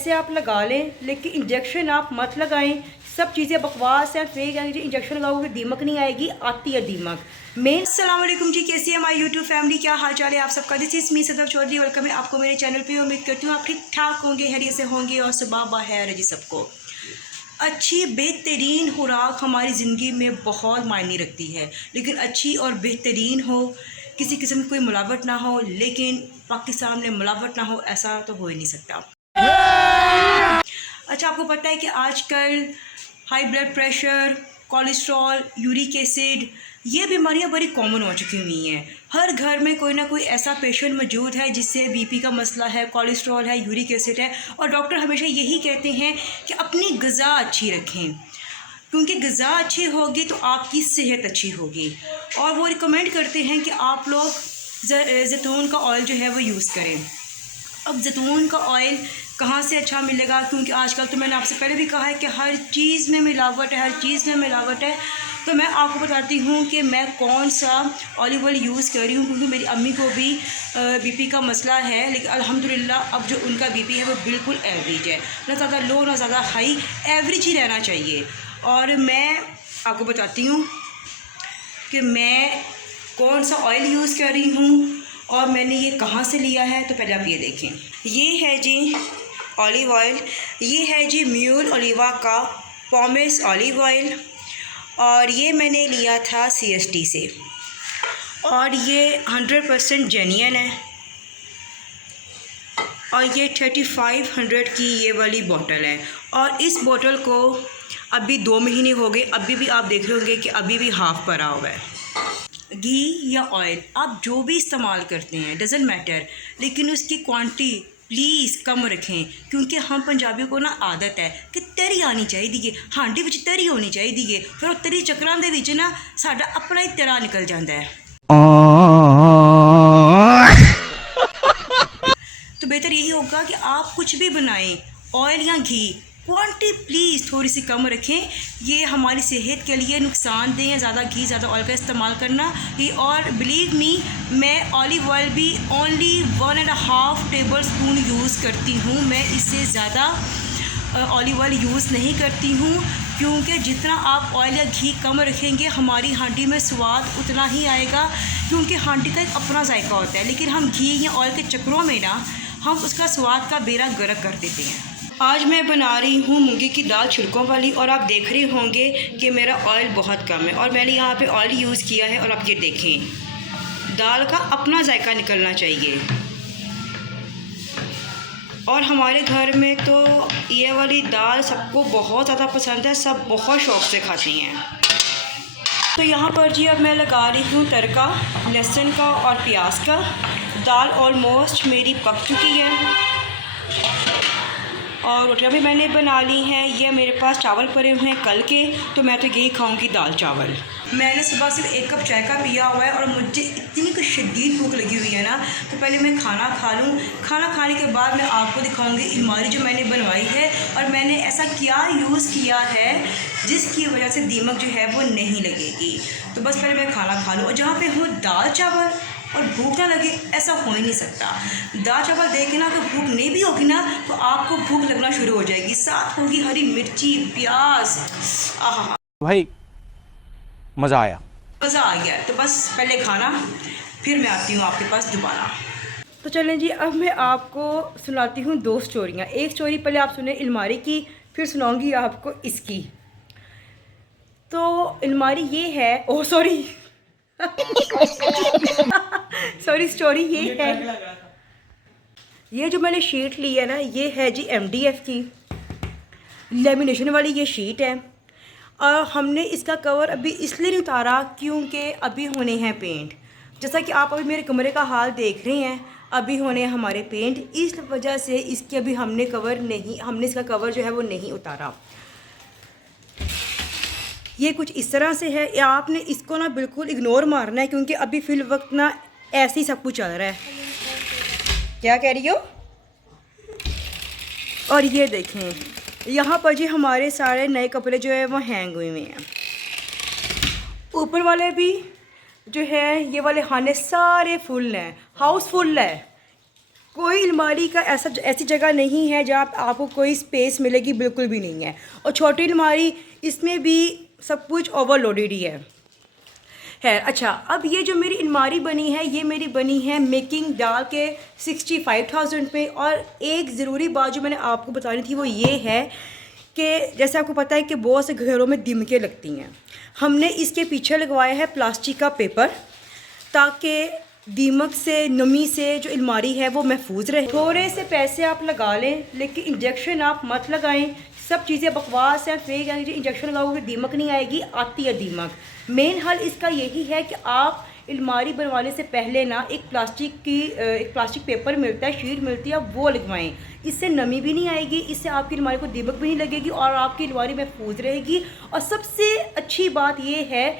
ऐसे आप लगा लें, लेकिन इंजेक्शन आप मत लगाएं। सब चीज़ें बकवास हैं, फेक हैं। जी इंजेक्शन लगाओगे दीमक नहीं आएगी, आती है दीमक। मेन अस्सलाम वालेकुम जी, कैसी है हमारी यूट्यूब फैमिली, क्या हाल चाल है आप सबका। This is me Sadaf Chaudhary, welcome है आपको मेरे चैनल पे। उम्मीद करती हूँ आप ठीक ठाक होंगे, हैरियत से होंगे और सुबह बखैर है जी सबको। अच्छी बेहतरीन खुराक हमारी ज़िंदगी में बहुत मायने रखती है, लेकिन अच्छी और बेहतरीन हो, किसी किस्म की कोई मिलावट ना हो। लेकिन पाकिस्तान में मिलावट ना हो ऐसा तो हो ही नहीं सकता। अच्छा, आपको पता है कि आजकल high blood pressure, cholesterol, uric acid, ये बीमारियां बड़ी कॉमन हो चुकी हुई हैं। हर घर में कोई ना कोई ऐसा पेशेंट मौजूद है जिससे बीपी का मसला है, कोलेस्ट्रॉल है, यूरिक एसिड है। और डॉक्टर हमेशा यही कहते हैं कि अपनी ग़िज़ा अच्छी रखें, क्योंकि ग़िज़ा अच्छी होगी तो आपकी सेहत अच्छी होगी। और वो रिकमेंड करते हैं कि आप लोग जैतून का ऑयल जो है वो यूज़ करें। अब जैतून का ऑयल कहाँ से अच्छा मिलेगा, क्योंकि आजकल तो मैंने आपसे पहले भी कहा है कि हर चीज़ में मिलावट है, हर चीज़ में मिलावट है। तो मैं आपको बताती हूँ कि मैं कौन सा ऑलिव ऑयल यूज़ कर रही हूँ, क्योंकि मेरी अम्मी को भी बीपी का मसला है, लेकिन अल्हम्दुलिल्लाह अब जो उनका बीपी है वो बिल्कुल एवरेज है, ना ज़्यादा लो ना ज़्यादा हाई, एवरेज ही रहना चाहिए। और मैं आपको बताती हूँ कि मैं कौन सा ऑयल यूज़ कर रही हूँ और मैंने ये कहाँ से लिया है। तो पहले आप ये देखें, ये है जी ऑलिव ऑयल, ये है जी म्यूल ओलिवा का पॉमेस ऑलिव ऑयल, और ये मैंने लिया था CST से, और ये 100% जेन्युइन है। और ये 3500 की ये वाली बोतल है, और इस बोतल को अभी 2 महीने हो गए, अभी भी आप देख रहे होंगे कि अभी भी हाफ़ भरा हुआ है। घी या ऑयल आप जो भी इस्तेमाल करते हैं डज़ंट मैटर, लेकिन उसकी क्वांटिटी प्लीज़ कम रखें, क्योंकि हम पंजाबियों को ना आदत है कि तरी आनी चाहिए, हांडी विच तरी होनी चाहिए, फिर वो तरी चक्रां दे विच ना साडा अपना ही तरा निकल जाता है। तो बेहतर यही होगा कि आप कुछ भी बनाएं, ऑयल या घी, क्वांटिटी प्लीज़ थोड़ी सी कम रखें। ये हमारी सेहत के लिए नुकसानदेह है ज़्यादा घी ज़्यादा ऑयल का इस्तेमाल करना ये। और बिलीव मी, मैं ऑलिव ऑयल भी ओनली 1.5 टेबल स्पून यूज़ करती हूँ। मैं इससे ज़्यादा ऑलिव ऑयल यूज़ नहीं करती हूँ, क्योंकि जितना आप ऑयल या घी कम रखेंगे हमारी हांडी में स्वाद उतना ही आएगा, क्योंकि हांडी का एक अपना जायका होता है। लेकिन हम घी या ऑयल के चक्करों में ना हम उसका स्वाद का बेड़ा गर्क कर देते हैं। आज मैं बना रही हूँ मूंगी की दाल छिलकों वाली, और आप देख रहे होंगे कि मेरा ऑयल बहुत कम है, और मैंने यहाँ पे ऑयल यूज़ किया है। और आप ये देखें, दाल का अपना जायका निकलना चाहिए। और हमारे घर में तो ये वाली दाल सबको बहुत ज़्यादा पसंद है, सब बहुत शौक़ से खाती हैं। तो यहाँ पर जी अब मैं लगा रही हूँ तड़का लहसुन का और प्याज का। दाल ऑलमोस्ट मेरी पक चुकी है, और रोटियाँ भी मैंने बना ली हैं। ये मेरे पास चावल पड़े हुए हैं कल के, तो मैं तो यही खाऊंगी, दाल चावल। मैंने सुबह सिर्फ 1 कप चाय का पिया हुआ है, और मुझे इतनी कुछ शदीद भूख लगी हुई है ना, तो पहले मैं खाना खा लूँ। खाना खाने के बाद मैं आपको दिखाऊंगी अलमारी जो मैंने बनवाई है, और मैंने ऐसा क्या यूज़ किया है जिसकी वजह से दीमक जो है वो नहीं लगेगी। तो बस पहले मैं खाना खा लूँ, और जहाँ पर हूँ दाल चावल और भूख ना लगे, ऐसा हो ही नहीं सकता। दाल चावल देखे ना तो भूख नहीं भी होगी ना, तो आपको भूख लगना शुरू हो जाएगी, साथ होगी हरी मिर्ची, प्याज। आहा भाई मज़ा आया, मज़ा आ गया। तो बस पहले खाना, फिर मैं आती हूँ आपके पास दोबारा। तो चलें जी, अब मैं आपको सुनाती हूँ 2 स्टोरियाँ। एक स्टोरी पहले आप सुने अलमारी की, फिर सुनाऊँगी आपको इसकी। तो अलमारी ये है, ओह सॉरी सॉरी, स्टोरी ये है, ये जो मैंने शीट ली है ना, ये है जी MDF की लेमिनेशन वाली ये शीट है। और हमने इसका कवर अभी इसलिए नहीं उतारा क्योंकि अभी होने हैं पेंट। जैसा कि आप अभी मेरे कमरे का हाल देख रहे हैं, अभी होने हैं हमारे पेंट, इस वजह से इसके अभी हमने इसका कवर जो है वो नहीं उतारा। ये कुछ इस तरह से है, या आपने इसको ना बिल्कुल इग्नोर मारना है, क्योंकि अभी फिल वक्त ना ऐसे ही सब कुछ चल रहा है। क्या कह रही हो? और ये देखें, यहाँ पर जी हमारे सारे नए कपड़े जो है वो हैंग हुए हुए हैं। ऊपर वाले भी जो है, ये वाले खाने सारे फुल हैं, हाउस फुल है। कोई अलमारी का ऐसी जगह नहीं है जहाँ आपको कोई स्पेस मिलेगी, बिल्कुल भी नहीं है। और छोटी अलमारी, इसमें भी सब कुछ ओवरलोडेड ही है। अच्छा, अब ये जो मेरी अलमारी बनी है, ये मेरी बनी है मेकिंग डाल के 65,000 पे। और एक ज़रूरी बात जो मैंने आपको बतानी थी वो ये है कि जैसे आपको पता है कि बहुत से घरों में दीमकें लगती हैं। हमने इसके पीछे लगवाया है प्लास्टिक का पेपर, ताकि दीमक से, नमी से जो अलमारी है वो महफूज रहे। थोड़े से पैसे आप लगा लें, लेकिन इंजेक्शन आप मत लगाएं। सब चीज़ें बकवास हैं, फेक हैं। जो इंजेक्शन लगाओगे दीमक नहीं आएगी, आती है दीमक। मेन हल इसका यही है कि आप अलमारी बनवाने से पहले ना एक प्लास्टिक पेपर मिलता है, शीट मिलती है, वो लगवाएं। इससे नमी भी नहीं आएगी, इससे आपकी अलमारी को दीमक भी नहीं लगेगी और आपकी अलमारी महफूज रहेगी। और सबसे अच्छी बात ये है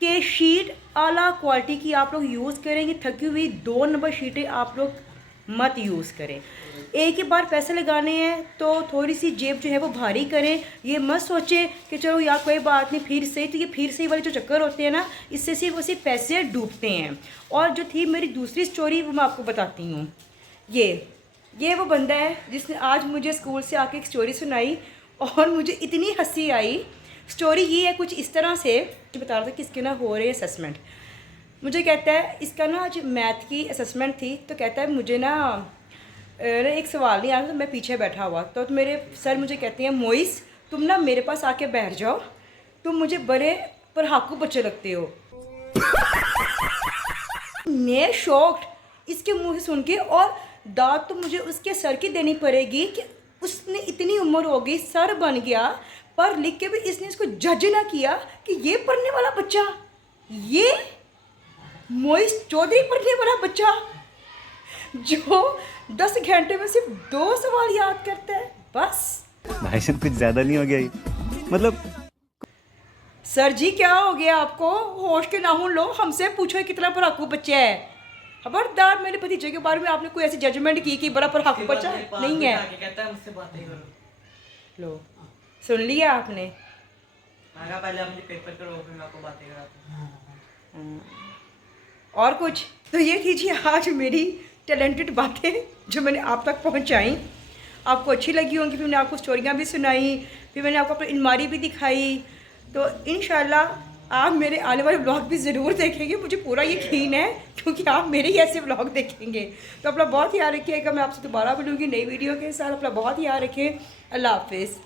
कि शीट आला क्वालिटी की आप लोग यूज़ करेंगे। थकी हुई 2 नंबर शीटें आप लोग मत यूज़ करें। एक ही बार पैसे लगाने हैं तो थोड़ी सी जेब जो है वो भारी करें। ये मत सोचें कि चलो यार कोई बात नहीं, फिर से। तो ये फिर से वाले जो चक्कर होते हैं ना, इससे सिर्फ पैसे डूबते हैं। और जो थी मेरी दूसरी स्टोरी, वो मैं आपको बताती हूँ। ये वो बंदा है जिसने आज मुझे स्कूल से आके एक स्टोरी सुनाई और मुझे इतनी हंसी आई। स्टोरी ये है कुछ इस तरह से, जो बता रहा था कि इसके ना हो रहे असेसमेंट। मुझे कहता है, इसका ना आज मैथ की असेसमेंट थी, तो कहता है मुझे ना एक सवाल नहीं आ रहा, तो मैं पीछे बैठा हुआ। तो मेरे सर मुझे कहते हैं, मोइस तुम ना मेरे पास आके बैठ जाओ, तुम मुझे बड़े पढ़ाकू बच्चे लगते हो। मैं शॉक्ड इसके मुंह से सुन के। और दाद तो मुझे उसके सर की देनी पड़ेगी कि उसने इतनी उम्र हो गई, सर बन गया, पर लिख के भी इसने इसको जज ना किया कि ये पढ़ने वाला बच्चा, ये मोइस चौधरी पढ़ने वाला बच्चा जो 10 घंटे में सिर्फ 2 सवाल याद करता है बस। भाई साहब कुछ ज्यादा नहीं हो गया ये? मतलब सर जी क्या हो गया आपको? होश के नाखून लो, हमसे पूछो कितना पढ़ाकू बच्चा है। खबरदार मेरे भतीजे के बारे में आपने कोई ऐसी जजमेंट की कि बड़ा पढ़ाकू बच्चा नहीं है। कहता है मुझसे बातें करो। लो, सुन लिया आपने? पहले अपने पेपर करो, फिर मैं आपको बातें कराता हूँ। और कुछ तो ये कीजिए आज मेरी टैलेंटेड बातें जो मैंने आप तक पहुंचाई, आपको अच्छी लगी होंगी। फिर मैंने आपको स्टोरियां भी सुनाई, फिर मैंने आपको अपनी अलमारी भी दिखाई। तो इंशाल्लाह आप मेरे आने वाले व्लॉग भी ज़रूर देखेंगे, मुझे पूरा यकीन है, क्योंकि आप मेरे ही ऐसे व्लॉग देखेंगे। तो अपना बहुत ख्याल रखिएगा। मैं आपसे दोबारा मिलूँगी नई वीडियो के साथ। अपना बहुत ख्याल रखें। अल्लाह हाफिज़।